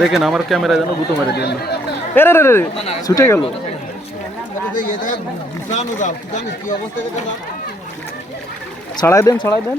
দেখেন, আমার ক্যামেরা যেন গুতো মেরে দিন না। রে রে রে ছুটে গেল। ছাড়াই দেন ছাড়াই দেন।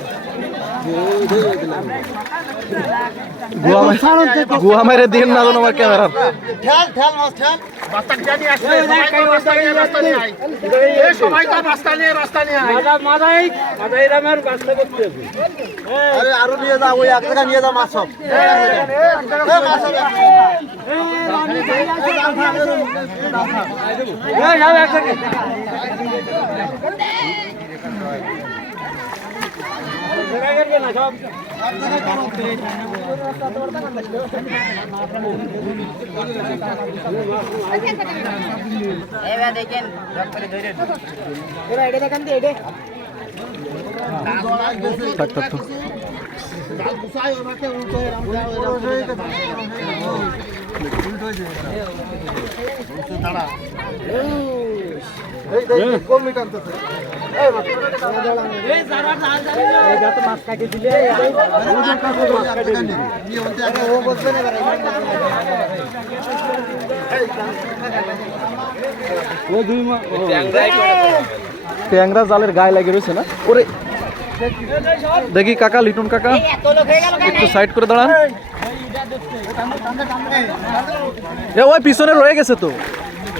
গুয়া মেরে দিন না যেন আমার ক্যামেরা আরও নিয়ে যাও ওই এক টাকা নিয়ে যাও মাছ সব থাক থাক থাক। ট্যাংরা জালের গায়ে লাগে রয়েছে না? ওরে। দেখি কাকা, লিটন কাকা। একটু সাইড করে দাঁড়ান। ওই পিছনে রয়ে গেছে তো।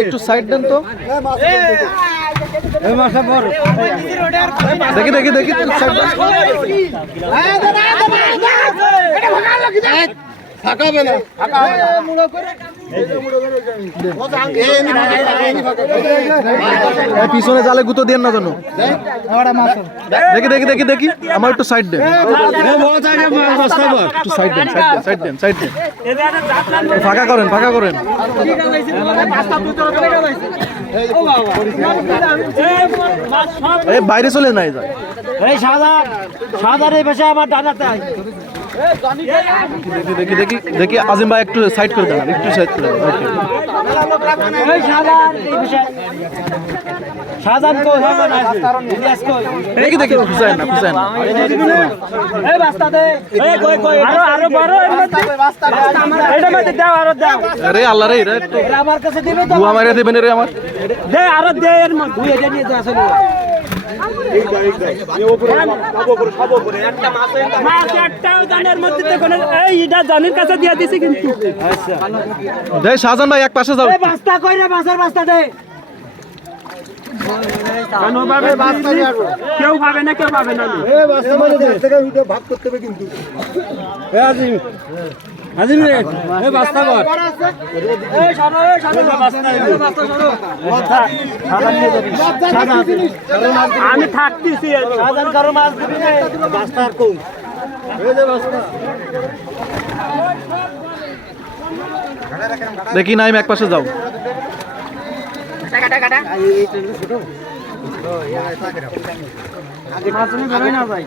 একটু সাইড দেন তো দেখি দেখি দেখি থাকাবে। এই, পিছনে জালে গুতো দেন না জানো দেখি দেখি দেখি দেখি। আমার একটু সাইড দেন। সাইড সাইড দেন ফাঁকা করেন ফাঁকা করেন। বাইরে চলে নাই যায় এই সাদার সাদার এই আমার ডানাতে আয়। দেখি দেখি দেখি দেখি আজিম ভাই একটু সাইড করে দেন একটু সাইড করে দেন ওকে এই সাদার এই পাশে সাদান কই হবে না ইলিয়াস কই দেখি দেখি খুঁজায় না খুঁজায় এই রাস্তা দে। এই কই কই আরও আরও বড় এর মধ্যে এটা মধ্যে দাও আরও দাও। আরে আল্লাহ রে রে আমার কাছে দিবে তো গুয়া মারিয়ে দেবেন রে আমার। দে আরও দে এর মধ্যে দুই এটা নিয়ে আসলে মাছ একটাও জানের মধ্যে তো কোনো এই এটা জানের কাছে দিয়ে দিছি কিন্তু। দেখ শাহজান ভাই এক পাশে যাও। এই বাস্তা কই রে মাছের বাস্তা দে। কেউ পাবে না কেউ পাবে না। ভাগ করতে হবে কিন্তু। আমি থাকতেছি কারও মাছ দিবি না। বাস্তা আর কোন দেখি নাইম এক পাশে যাও। বেরোই না ভাই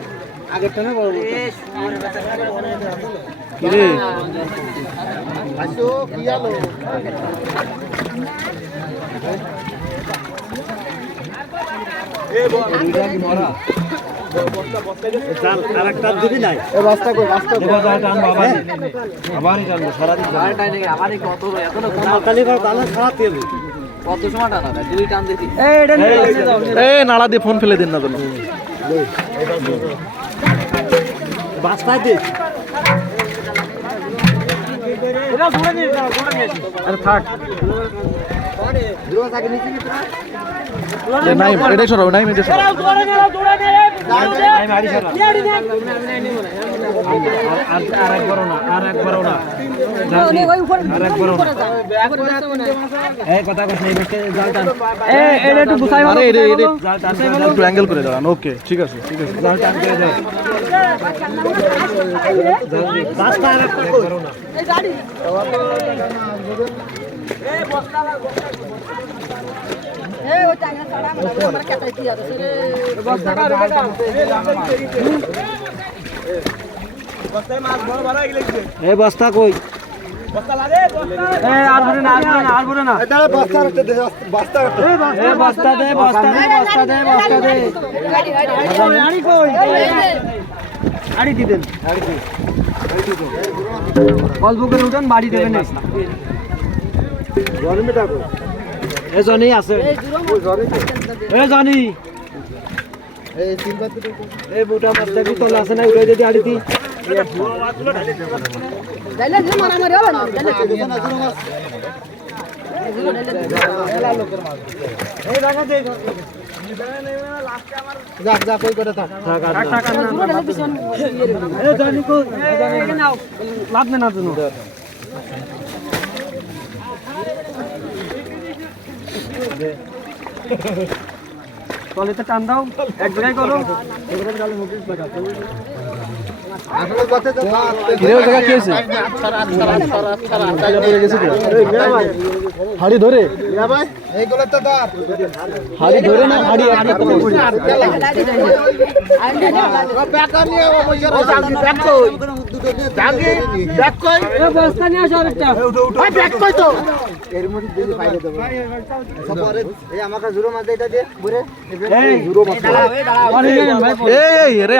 কি রে এ বাস্তা কই বাস্তা কই? কত সময় টানা ভাই নাড়া দিয়ে ফোন ফেলে দিন না যেন এটা জোরে আরে থাক। এ নাই এটাই সরাবো নাই মেয়েদের সরাবো এটাও জোরে নিয়ে যাও, জোরে নিয়ে যাও। নিয়ে আনি, নিয়ে আনি। এই, এটা একটু গুছাই আরে অ্যাঙ্গেল করে দাঁড়ান ওকে ঠিক আছে ঠিক আছে আর না, আর ভরে না, আর ভরে না। তাহলে বস্তা রাখতে বস্তা রাখতে এই, বস্তা দে, বস্তা দে, বস্তা দে, বস্তা দে। আড়ি কই? আড়ি দিবেন, অল্প করে উঠান বাড়ি দেবেন না। এ জনি আছে এ জনি এই বুটা মাছটা কি তলা আছে না উঠাই দিতে আড়ি দি যা যা করে থাক এ জনি না তলেতে টান দাও এক জায়গায় করো। হাড়ি ধরে ভাই এইগুলো তো ধর হাড়ি ধরে না হাড়ি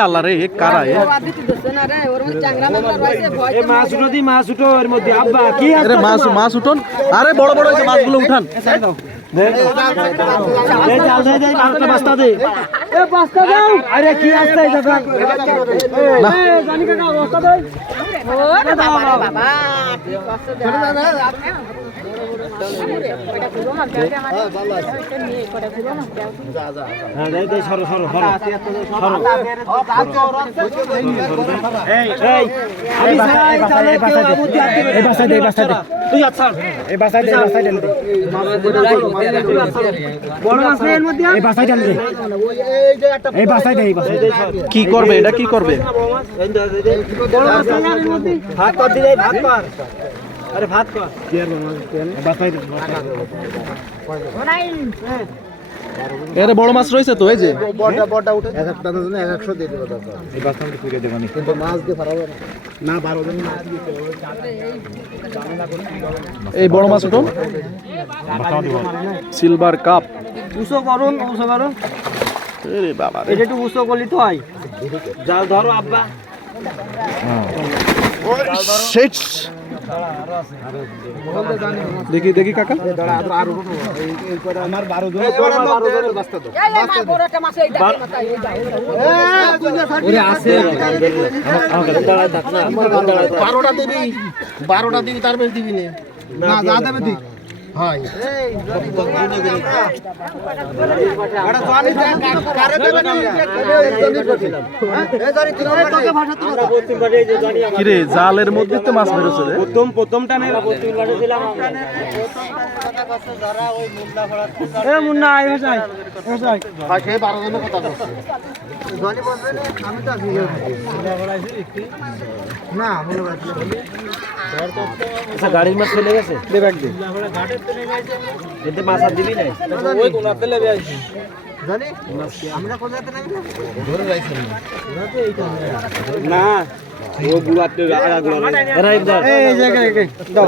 আল্লাহ রে কারা এ এই মাছ উঠো দি মাছ উঠো এর মধ্যে আব্বা কি আরে মাছ মাছ উঠন আরে বড় বড় মাছগুলো উঠান এ বস্তা দাও। আরে কি আসছে এই দাদা জানি কাকা বস্তা দে হ্যাঁ দে দে সরো সরো সরো। এই আচ্ছা বাসায় দে এই যে একটা এই বাসায় দে এই বাসায় দে কি করবে? এটা কি করবে? ভাত কর দিলে ভাত কর। আরে ভাত কর। কি আর বড় মাছ বাসায় দে এর বড় মাছ রয়েছে তো এই যে? বড়টা বড়টা উঠে এক একটা জন্য এক একশো দিয়ে দেবো দরকার এই বাচ্চাটা ফিরে দেবানি কিন্তু মাছ দিয়ে পারাবো না। না বারো জন এই বড় মাছ উঠুন সিলভার কাপ উসো করুন উসো করুন। আরে বাবা। এটা একটু উসো করলি তো হয় জাল ধরো আব্বা! দেখি দেখি কাকা। আমার বারো বারোটা দিবি বারোটা দিবি তার বেশি দিবি না। যা দেবে দিক হয়? কিরে জালের মধ্যে তো মাছ বেরোছে রে। প্রথম প্রথম টানে মুন্না আয় ভাই ভাই বারো জনের কথা আমি তো না আচ্ছা গাড়ির মাছ ফেলে গেছে? দে ব্যাগ দে এতে মাছ আর দিবি নাই? ওই কোনা জানি। আমরা কোথায় নাকি ধরে না। ও গুলাতে আগা এই জায়গা এই দাও।